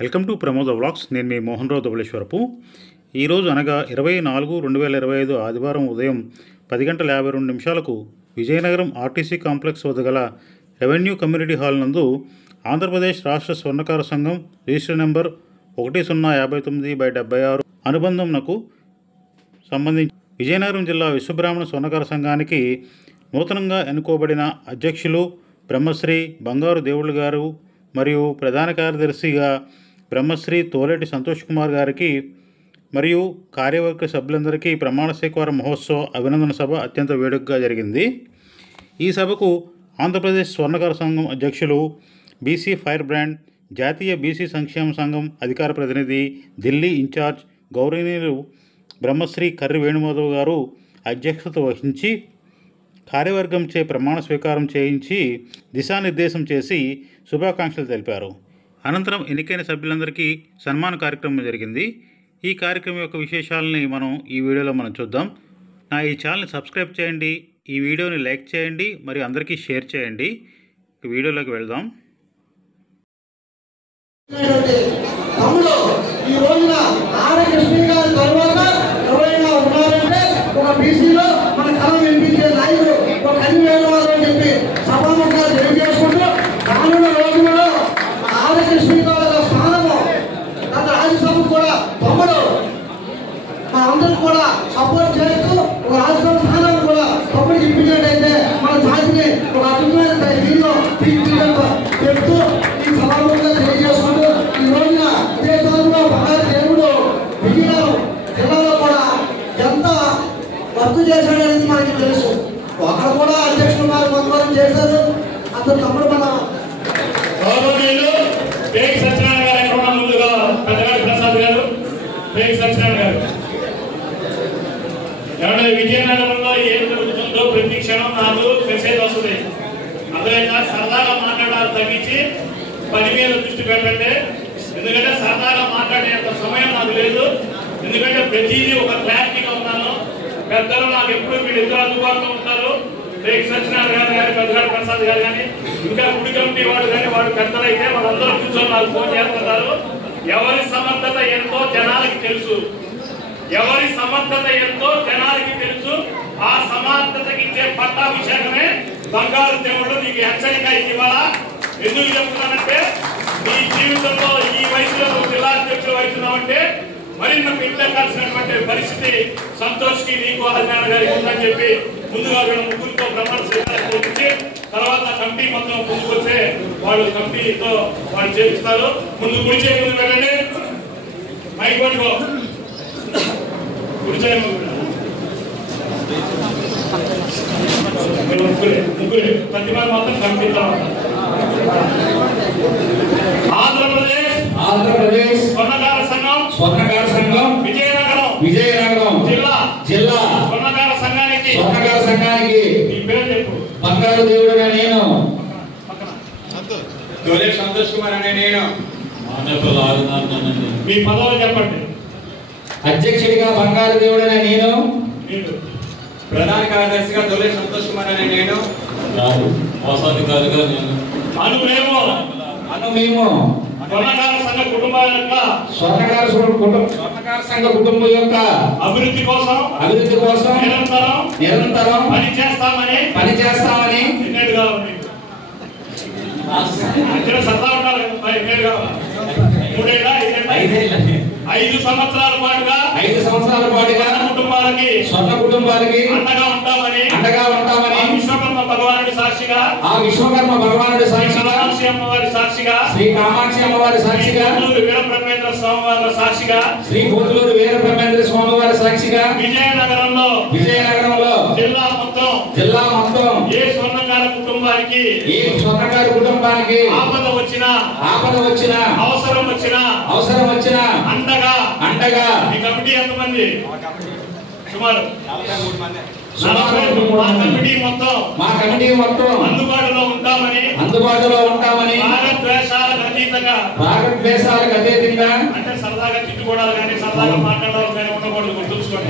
Welcome to Pramoda vlogs. నేను మీ మోహన్ రావు ధవళేశ్వరపు. ఈరోజు అనగా 24/2025 ఆదివారం ఉదయం 10:52 విజయనగరం ఆర్టీసీ కాంప్లెక్స్ వద్ద గల రెవెన్యూ కమ్యూనిటీ హాల్ నందు ఆంధ్రప్రదేశ్ రాష్ట్ర స్వర్ణకార సంఘం రిజిస్టర్ నెంబర్ 1059/76 అనుబంధంనకు సంబంధించి విజయనగరం జిల్లా విశ్వబ్రాహ్మణ స్వర్ణకార సంఘానికి నూతనంగా ఎన్నుకోబడిన అధ్యక్షులు బ్రహ్మశ్రీ బంగారు దేవుళ్ళు గారు మరియు ప్రధాన కార్యదర్శిగా బ్రహ్మశ్రీ తోలేటి సంతోష్ కుమార్ గారికి మరియు కార్యవర్గ సభ్యులందరికీ ప్రమాణ స్వీకార మహోత్సవ అభినందన సభ అత్యంత వేడుకగా జరిగింది. ఈ సభకు ఆంధ్రప్రదేశ్ స్వర్ణకార సంఘం అధ్యక్షులు, బీసీ ఫైర్ బ్రాండ్, జాతీయ బీసీ సంక్షేమ సంఘం అధికార ప్రతినిధి, ఢిల్లీ ఇన్ఛార్జ్ గౌరవనీయులు బ్రహ్మశ్రీ కర్రి వేణుమాధవ్ గారు అధ్యక్షత వహించి కార్యవర్గంచే ప్రమాణ స్వీకారం చేయించి దిశానిర్దేశం చేసి శుభాకాంక్షలు తెలిపారు. అనంతరం ఎన్నికైన సభ్యులందరికీ సన్మాన కార్యక్రమం జరిగింది. ఈ కార్యక్రమం యొక్క విశేషాలని ఈ వీడియోలో చూద్దాం. నా ఈ ఛానల్ని సబ్స్క్రైబ్ చేయండి, ఈ వీడియోని లైక్ చేయండి, మరియు అందరికీ షేర్ చేయండి. వీడియోలోకి వెళ్దాం. కూడా సపోర్ట్ చేస్తూ ఒక రాష్ట్ర స్థానాన్ని కూడా తప్పుడు ఇప్పించినట్టయితే మన జాతిని ఒక అద్భుతమైన దీనిలో చెప్తూ ఈ సభాముఖంగా తెలియజేసుకుంటూ ఈ రోజున విజయనగరంలో బంగారు దేవుడు విజయనగరం జిల్లాలో కూడా ఎంత వర్క్ చేశాడనేది మనకి తెలుసు. అక్కడ కూడా అధ్యక్షులు వారు కొంతమంది చేశారు. అంత తమ్ముడు మన విజయనగరంలో ఏం జరుగుతుందో ప్రతి క్షణం నాకు మెసేజ్ వస్తుంది. అందువల్ల సరదాగా మాట్లాడాలి తగ్గించి పని మీద దృష్టి పెట్టండి. ఎందుకంటే సరదాగా మాట్లాడేంత సమయం నాకు లేదు. ఎందుకంటే ప్రతిదీ ఒక క్లారిటీగా ఉన్నాను. పెద్దలు నాకు ఎప్పుడు వీళ్ళిద్దరు అందుబాటులో ఉంటారు. రేఖ సత్యనారాయణ గారు కానీ, పెద్దగారు ప్రసాద్ గారు కానీ, ఇంకా గుడి కమిటీ వాడు కానీ, వాడు పెద్దలు అయితే వాళ్ళందరూ కూర్చొని నాకు ఫోన్ చేస్తున్నారు. ఎవరి సమర్థత ఎంతో జనాలకి తెలుసు. ఎవరి సమర్థత ఎంతో జనాలకి తెలుసు. ఆ సమర్థతకి ఇచ్చే పట్టాభిషేకమే బంగారు దేవుడు నీకు హెచ్చరిక ఇవ్వాలా. ఎందుకు చెప్తున్నానంటే నీ జీవితంలో ఈ వయసులో నువ్వు జిల్లా అధ్యక్షులు అవుతున్నావంటే మరింత పెట్టాల్సినటువంటి పరిస్థితి సంతోష్కి, నీకు, హరినారాయణ గారికి ఉందని చెప్పి ముందుగా వీళ్ళ ముగ్గురితో ప్రమాణ స్వీకారం చేయించి తర్వాత కమిటీ మొత్తం ముందుకు వచ్చే వాళ్ళు కమిటీతో వాళ్ళు చేపిస్తారు. ముందు గుడి చేయ ముందు వెళ్ళండి. మైక్ పట్టుకో. ముగ్గురే ప్రతిభా మొత్తం కమిటీతో ఆంధ్రప్రదేశ్ స్వర్ణకార సంఘం విజయనగరం జిల్లా స్వర్ణకార సంఘానికి ఈ పేరు చెప్పు. బంగారు దేవుడు నేను తోలేటి సంతోష్ కుమార్ అనే నేను మీ పదవులు చెప్పండి. అధ్యక్షుడిగా బంగారు దేవుడు అనే నేను, ప్రధాన కార్యదర్శిగా తోలేటి సంతోష్ కుమార్ అనే నేను, కోశాధికారిగా నేను, మేము స్వర్ణకార సంఘ కుటుంబాల యొక్క స్వర్ణకార సంఘ కుటుంబం యొక్క అభివృద్ధి కోసం నిరంతరం పని చేస్తామని సత్తా ఉండాలి. 5 సంవత్సరాల పాటుగా స్వర్ణ కుటుంబాలకి అండగా ఉంటామని విశ్వకర్మ భగవానుడి సాక్షిగా శ్రీ కామాక్షి అమ్మవారి సాక్షిగా శ్రీ పోతులూరు వీరబ్రహ్మేంద్ర స్వామి వారి సాక్షిగా విజయనగరంలో జిల్లా మొత్తం ఏ స్వర్ణకార కుటుంబానికి ఆపద వచ్చినా అవసరం వచ్చినా అండగా ఈ కమిటీ ఎంతమంది? సుమారు మా కమిటీ మొత్తం అందుబాటులో ఉంటామని భారతదేశాలకు అతీతంగా అంటే సరదాగా తిట్టుకోవడాలు కానీ సరదాగా మాట్లాడాలి కానీ ఉండకూడదు. గుర్తుంచుకోండి.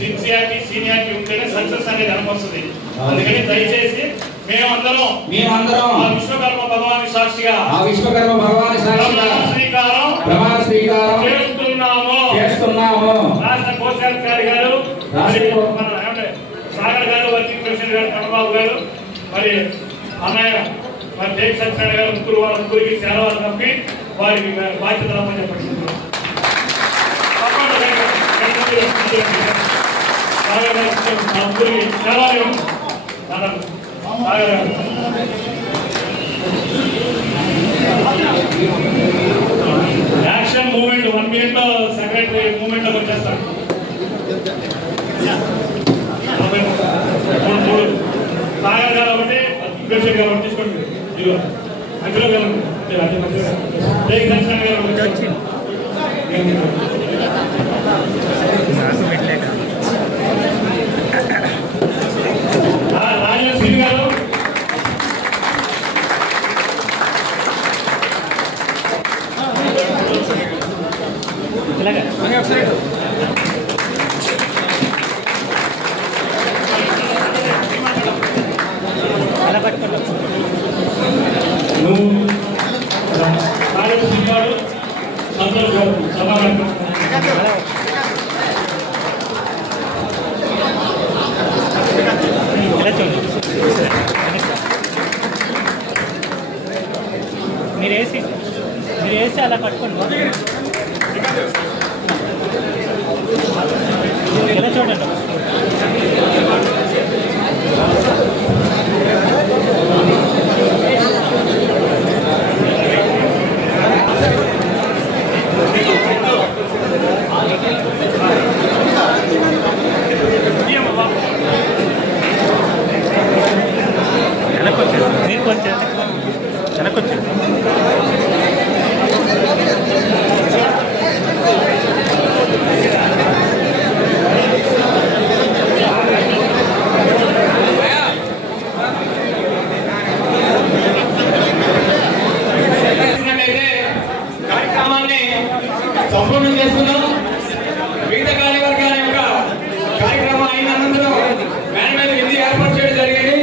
సిన్సియారిటీ సీనియారిటీ ఉంటేనే సక్సెస్ అనేది అనిపిస్తుంది. అందుకని దయచేసి మేమందరం ఆ విశ్వకర్మ భగవాని సాక్షిగా శ్రీకారం స్వీకారం చేస్తున్నాము. రాష్ట్ర కోశాధికారి గారు, సాగర్ గారు, వర్కింగ్ ప్రెసిడెంట్ గారు, కన్నబాబు గారు, మరి అన్నయ్య మరి జై సత్యనారాయణ గారు, ముగ్గురికి సేవలు తప్పి వారికి బాధ్యత రమ్మని చెప్పండి. ముగ్గురికి సేవలు యాక్షన్ మూవ్మెంట్ 1 minute లో సెక్రటరీ మూవ్మెంట్ లోకి వచ్చేస్తాడు. సాగర్ గారు ఒకటి, ప్రెసిడెంట్ గారు ఒకటి తీసుకోండి. మధ్యలో రాజశ్రీ గారు, సంతోష్ గారు సమావేశం. మీరు వేసి అలా పట్టుకోండి. ఎలా చూడండి. మీరు కొంచెం వెనకొచ్చారు. కార్యక్రమాన్ని సంపూర్ణం చేస్తున్నాం. వివిధ కార్యవర్గాల యొక్క కార్యక్రమం అయిన అనంతరం వ్యాన్ మీద విధి ఏర్పాటు చేయడం జరిగింది.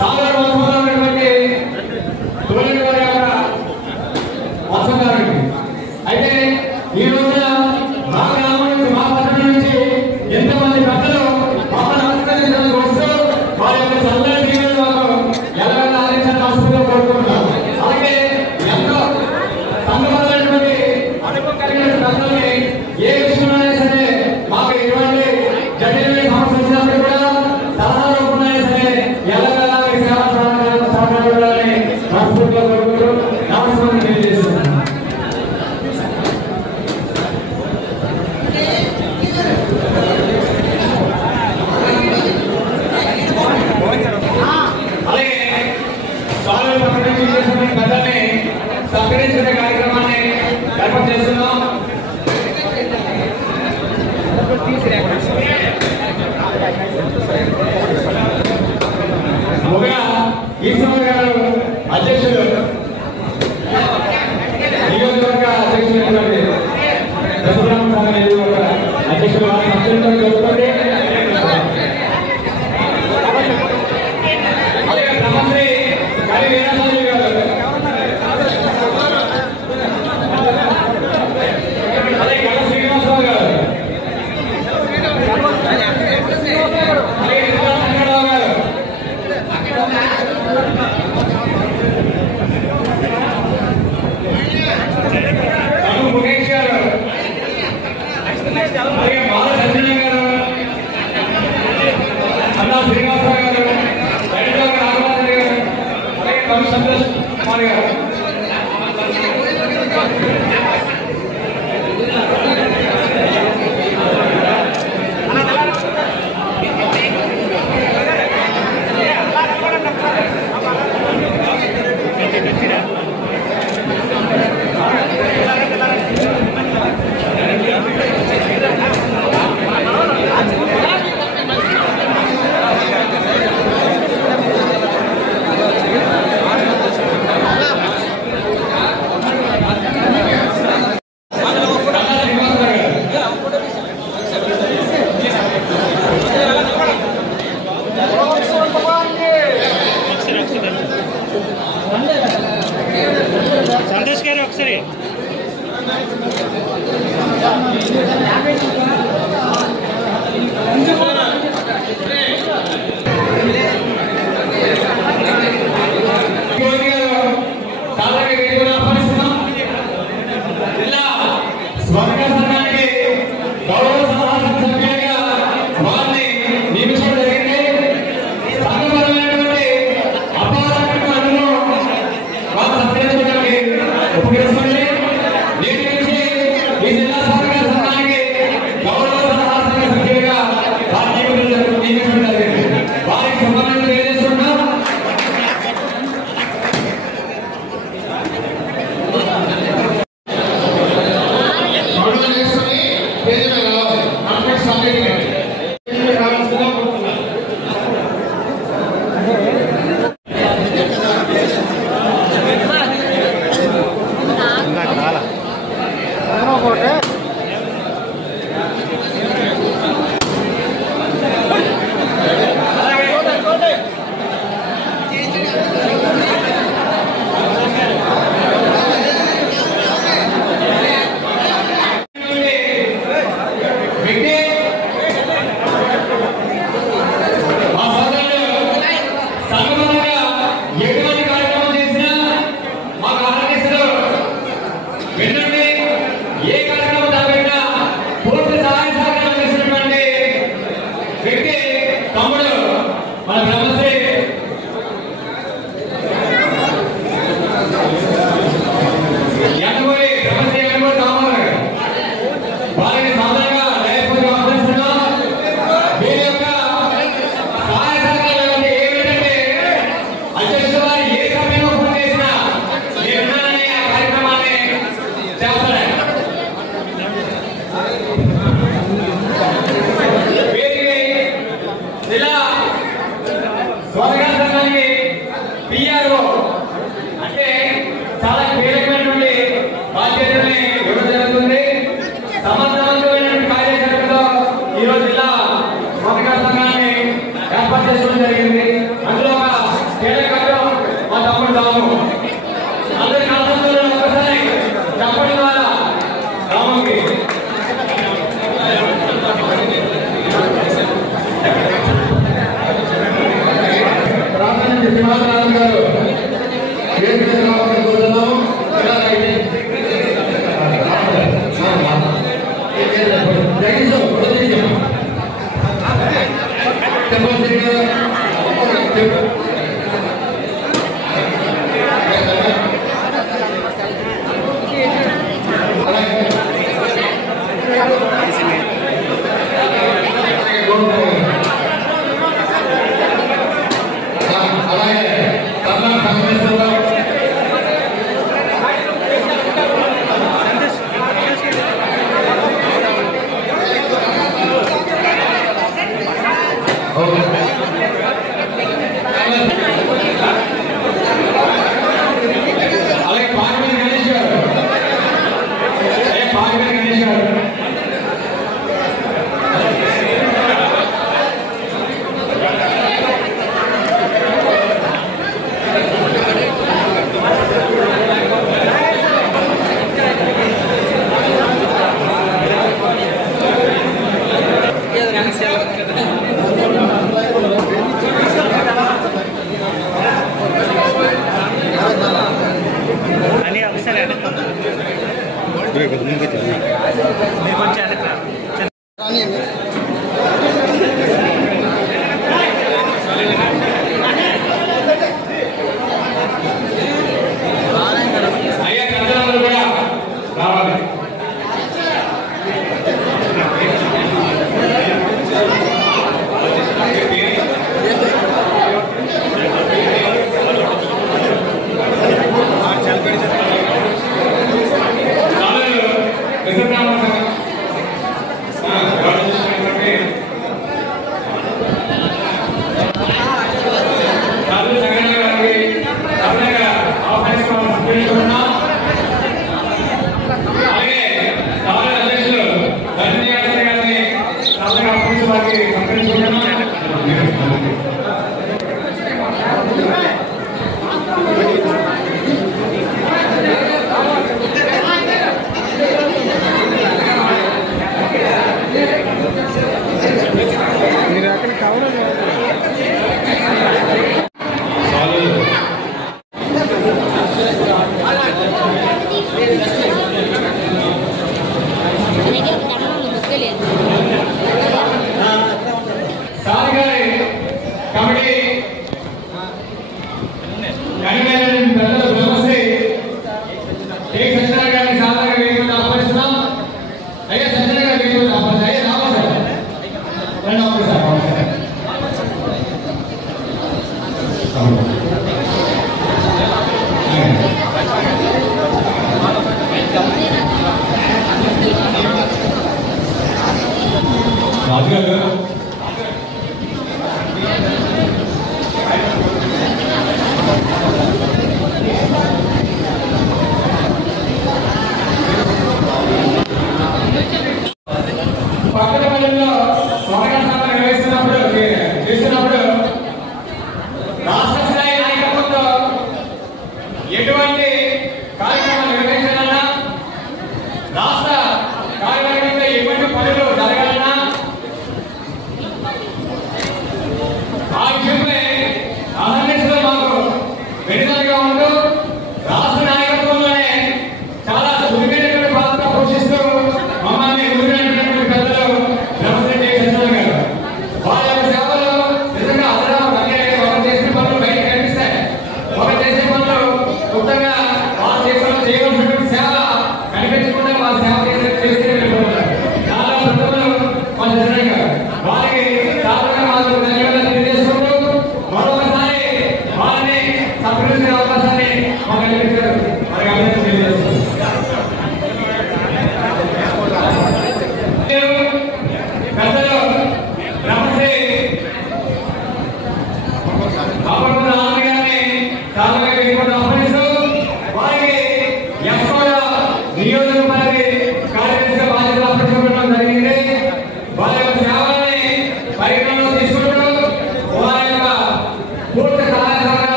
సాగర వంశంలో ఉన్నటువంటి తోలి వారి యొక్క వంశంగారికి. అయితే ఈ రోజున మా గ్రామం నుంచి మా పట్టణం నుంచి ఎంతమంది పెద్దలు మమ్మల్ని ఆస్వాదించడానికి వస్తూ వారి యొక్క చల్లని జీవనంలో ఎలాగైనా ఆలోచన ఆస్తిలో కోరుకుంటున్నాం. అలాగే ఎంతో సంఘమైనటువంటి అనుభవం కలిగిన పెద్దల్ని ఏ విషయంలో సరే మాకు ఎటువంటి జటిలమైన సమస్య వచ్చినప్పుడు కూడా సలహాలు ఉన్నాయి సరే ఎలాగైనా సేవా సహకారాలని మనస్ఫూర్తిగా కోరుకుంటూ నమస్కారం తెలియజేస్తున్నాను. అలాగే స్వామి ప్రకటించిన పెద్దల్ని సత్కరించుకునే కార్యక్రమాన్ని ఏర్పాటు చేస్తున్నాం. ముందుగా ఈశ్వర గారు అధ్యక్షులు నియోజకవర్గ అధ్యక్షులైనటువంటి దశరామ సాగర్ నియోజకవర్గ అధ్యక్షులు జరుగుతుంది. అలాగే బ్రహ్మశ్రీ కవి వీరాచార్య గారు, అలాగే గణ శ్రీనివాసరావు గారు, అలాగే వెంకటరావు గారు, కను ముఖేష్ గారు, అలాగే బాల సంజయ్ గారు, అన్నా శ్రీనివాసరావు గారు, రైతులకు రాఘవాచార్య గారు, అలాగే కవి సంతోష్ కుమార్ గారు. సందేశ్ గారు ఒకసారి జిల్లా స్వాగత సంఘానికి గౌరవ సలహా సభ్యులుగా వారిని నియమించడం జరిగింది. సంఘపరమైనటువంటి అపారమైన వారు సత్కరించడానికి ఉపయోగిస్తుంది. నేటి నుంచి ఈ జిల్లా స్వాగత సంఘానికి గౌరవ సలహా సంఘ సభ్యులుగా వారిని నియమించడం జరిగింది. వారికి సంబంధించి తెలియజేస్తున్నాం. ఏర్పాటు చేసుకోవడం జరిగింది. అందులో Vamos.